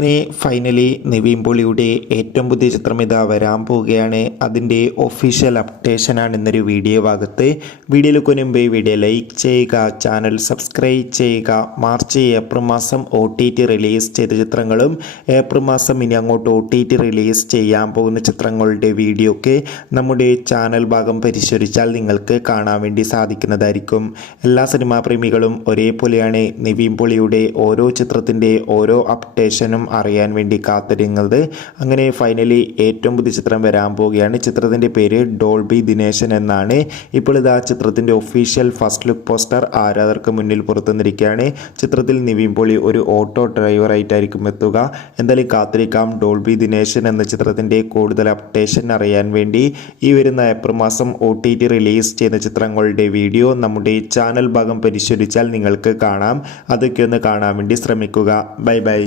ഇനി ഫൈനലി നിവിൻ പോളിയുടെ ഏറ്റവും പുതിയ ചിത്രം ഇതാ വരാൻ പോവുകയാണ്. അതിൻ്റെ ഒഫീഷ്യൽ അപ്ഡേഷനാണ് ഇന്നൊരു വീഡിയോ ഭാഗത്ത്. വീഡിയോയിലേക്ക് മുൻപ് വീഡിയോ ലൈക്ക് ചെയ്യുക, ചാനൽ സബ്സ്ക്രൈബ് ചെയ്യുക. മാർച്ച് ഏപ്രിൽ മാസം OTT റിലീസ് ചെയ്ത ചിത്രങ്ങളും ഏപ്രിൽ മാസം ഇനി അങ്ങോട്ട് OTT റിലീസ് ചെയ്യാൻ പോകുന്ന ചിത്രങ്ങളുടെ വീഡിയോ ഒക്കെ നമ്മുടെ ചാനൽ ഭാഗം പരിശോധിച്ചാൽ നിങ്ങൾക്ക് കാണാൻ വേണ്ടി സാധിക്കുന്നതായിരിക്കും. എല്ലാ സിനിമാ പ്രേമികളും ഒരേപോലെയാണ് നിവിൻ പോളിയുടെ ഓരോ ചിത്രത്തിൻ്റെ ഓരോ അപ്ഡേഷനും അറിയാൻ വേണ്ടി കാത്തിരുന്നത്. അങ്ങനെ ഫൈനലി ഏറ്റവും പുതിയ ചിത്രം വരാൻ പോവുകയാണ്. ചിത്രത്തിൻ്റെ പേര് ഡോൾബി ദിനേശൻ എന്നാണ്. ഇപ്പോൾ ഇതാ ചിത്രത്തിൻ്റെ ഒഫീഷ്യൽ ഫസ്റ്റ് ലുക്ക് പോസ്റ്റർ ആരാധകർക്ക് മുന്നിൽ പുറത്തുവന്നിരിക്കുകയാണ്. ചിത്രത്തിൽ നിവിൻ പോളി ഒരു ഓട്ടോ ഡ്രൈവറായിട്ടായിരിക്കും എത്തുക. എന്തായാലും കാത്തിരിക്കാം. ഡോൾബി ദിനേശൻ എന്ന ചിത്രത്തിൻ്റെ കൂടുതൽ അപ്ഡേഷൻ അറിയാൻ വേണ്ടി ഈ വരുന്ന ഏപ്രിൽ മാസം OTT റിലീസ് ചെയ്യുന്ന ചിത്രങ്ങളുടെ വീഡിയോ നമ്മുടെ ചാനൽ ഭാഗം പരിശോധിച്ചാൽ നിങ്ങൾക്ക് കാണാം. അതൊക്കെ ഒന്ന് കാണാൻ വേണ്ടി ശ്രമിക്കുക. Bye bye.